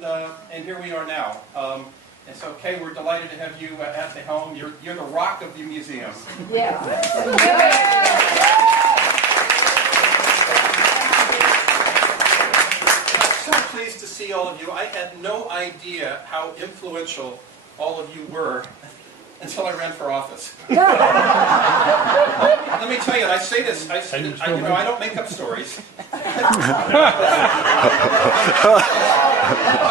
and here we are now. And so, Kay, we're delighted to have you at the helm. You're the rock of the museum. Yeah. I'm so pleased to see all of you. I had no idea how influential all of you were until I ran for office. Let me tell you, I say this, I don't make up stories. But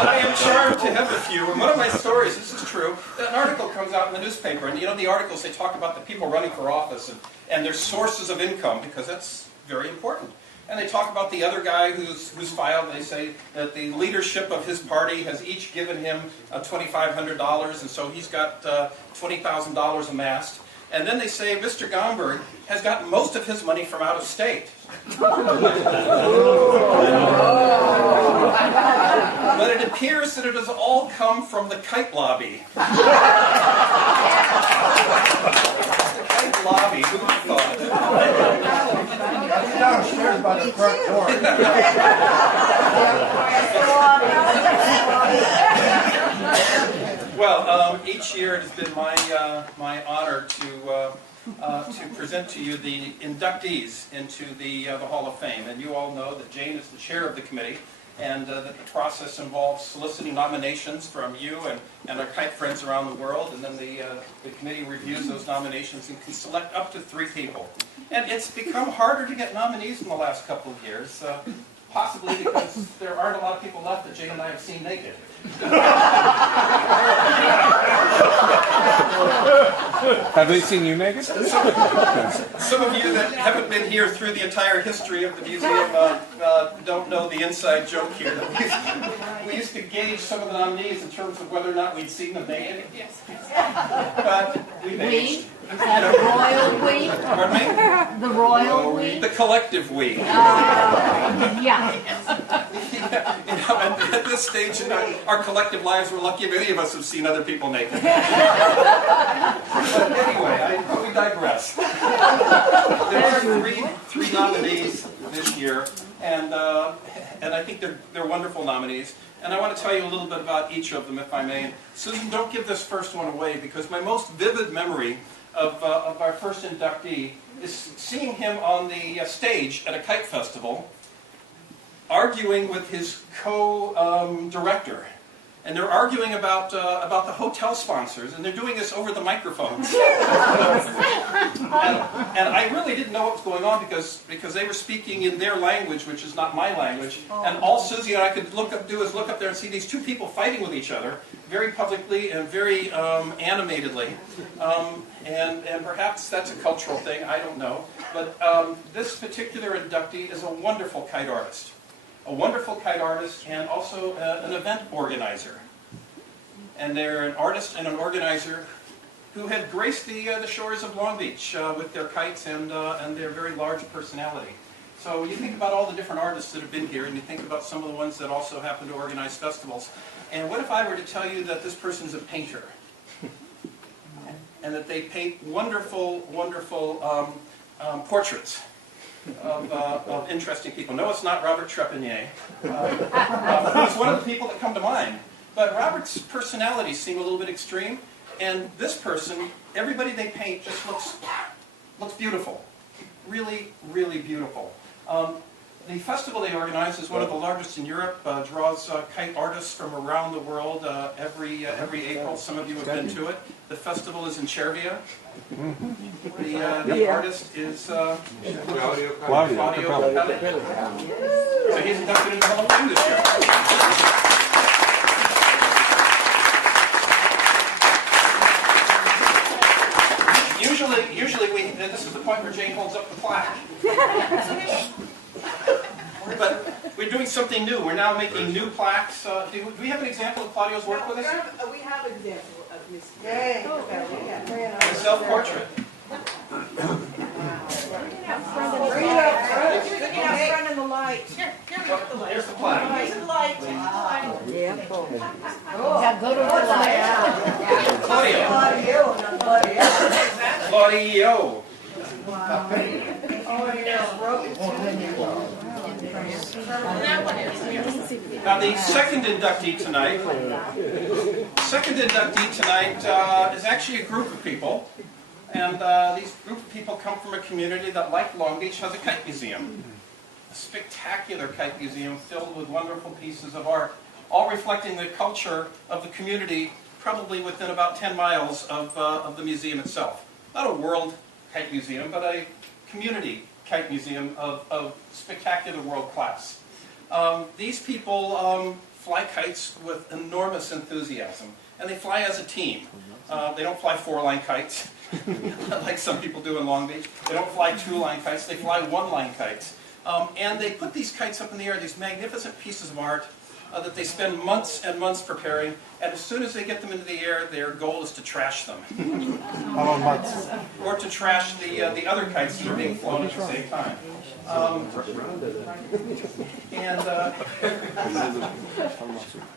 I am charmed to have a few. And one of my stories, this is true, an article comes out in the newspaper, and the articles, they talk about the people running for office and their sources of income, because that's very important. And they talk about the other guy who's filed. They say that the leadership of his party has each given him $2,500, and so he's got $20,000 amassed. And then they say Mr. Gomberg has gotten most of his money from out of state. But it appears that it has all come from the kite lobby. The kite lobby, who would have thought? Downstairs by the front door. Well, each year it has been my honor to present to you the inductees into the Hall of Fame. And you all know that Jane is the chair of the committee, and that the process involves soliciting nominations from you and our kite friends around the world, and then the committee reviews those nominations and can select up to 3 people. And it's become harder to get nominees in the last couple of years, possibly because there aren't a lot of people left that Jane and I have seen naked. Have they seen you naked? Some of you that haven't been here through the entire history of the museum don't know the inside joke here. We used to gauge some of the nominees in terms of whether or not we'd seen them naked. Yes. But we've aged. Is that a royal we? Pardon me? The royal we? The collective we. Yeah. At this stage in our collective lives, we're lucky if any of us have seen other people naked. But anyway, we digress. There are three nominees this year, and I think they're wonderful nominees. And I want to tell you a little bit about each of them, if I may. And Susan, don't give this first one away, because my most vivid memory of our first inductee is seeing him on the stage at a kite festival, arguing with his co-director. And they're arguing about the hotel sponsors, and they're doing this over the microphones. and I really didn't know what was going on because they were speaking in their language, which is not my language. And all Susie and I could do is look up there and see these 2 people fighting with each other, very publicly and very animatedly. And perhaps that's a cultural thing, I don't know. But this particular inductee is a wonderful kite artist. A wonderful kite artist and also an event organizer. And they're an artist and an organizer who had graced the shores of Long Beach with their kites and their very large personality. So you think about all the different artists that have been here, and you think about some of the ones that also happen to organize festivals. And what if I were to tell you that this person's a painter? And that they paint wonderful, wonderful portraits of interesting people. No, it's not Robert Trepanier. He's one of the people that come to mind. But Robert's personalities seem a little bit extreme, and this person, everybody they paint just looks beautiful. Really, really beautiful. The festival they organize is one of the largest in Europe, draws kite artists from around the world every April. Some of you have been to it. The festival is in Cervia. The artist is Claudio Capelli. So he's inducted into the Hall of Fame this year. Usually this is the point where Jane holds up the plaque. But we're doing something new. We're now making new plaques. Do we have an example of Claudio's work with us? We have an example of Miss. Yay! A self-portrait. Bring it out front in the light. Here's the plaque. Here's the light. Yeah, go to the light. Claudio. Claudio. Now the second inductee tonight is actually a group of people. And these group of people come from a community that, like Long Beach, has a kite museum. A spectacular kite museum filled with wonderful pieces of art, all reflecting the culture of the community, probably within about 10 miles of the museum itself. Not a World Kite Museum, but a community kite museum of spectacular world class. These people fly kites with enormous enthusiasm, and they fly as a team. They don't fly 4-line kites, like some people do in Long Beach. They don't fly 2-line kites, they fly 1-line kites. And they put these kites up in the air, these magnificent pieces of art that they spend months and months preparing, and as soon as they get them into the air, their goal is to trash them. How long months? Or to trash the other kites that are being flown at the same time.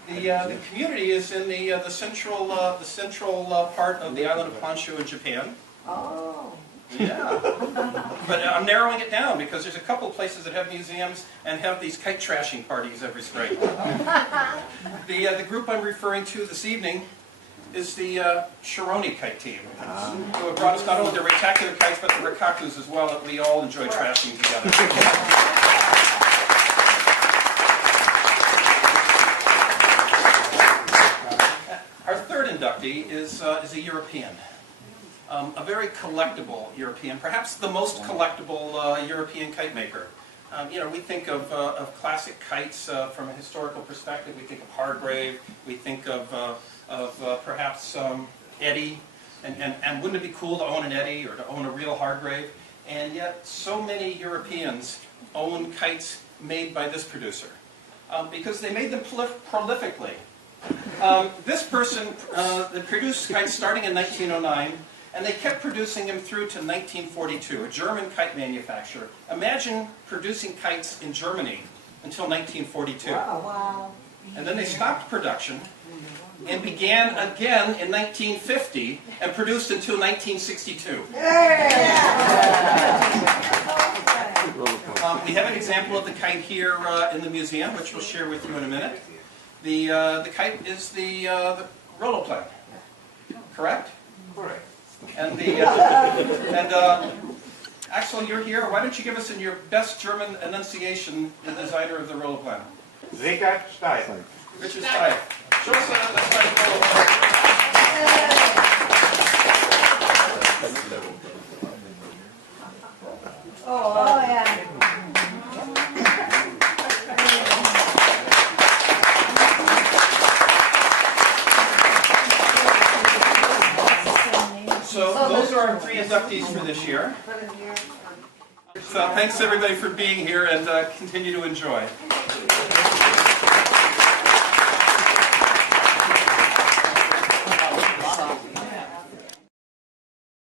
The community is in the central part of the island of Honshu in Japan. Oh. Yeah, but I'm narrowing it down because there's a couple of places that have museums and have these kite trashing parties every spring. The group I'm referring to this evening is the Shironi kite team, who have brought us not only the rectangular kites but the rikakus as well that we all enjoy trashing together. Our third inductee is a European. A very collectible European, perhaps the most collectible European kite maker. We think of classic kites from a historical perspective. We think of Hargrave. We think of perhaps Eddie. And wouldn't it be cool to own an Eddie or to own a real Hargrave? And yet, so many Europeans own kites made by this producer because they made them prolifically. This person produced kites starting in 1909. And they kept producing them through to 1942, a German kite manufacturer. Imagine producing kites in Germany until 1942. Wow. And then they stopped production and began again in 1950 and produced until 1962. We have an example of the kite here in the museum, which we'll share with you in a minute. The kite is the roloplan, correct? Correct. And Axel, you're here. Why don't you give us in your best German enunciation the designer of the roloplan? Richard Stein. Richard Stein. Show us the Stein roloplan. Oh, yeah. So those are our 3 inductees for this year. So thanks everybody for being here and continue to enjoy.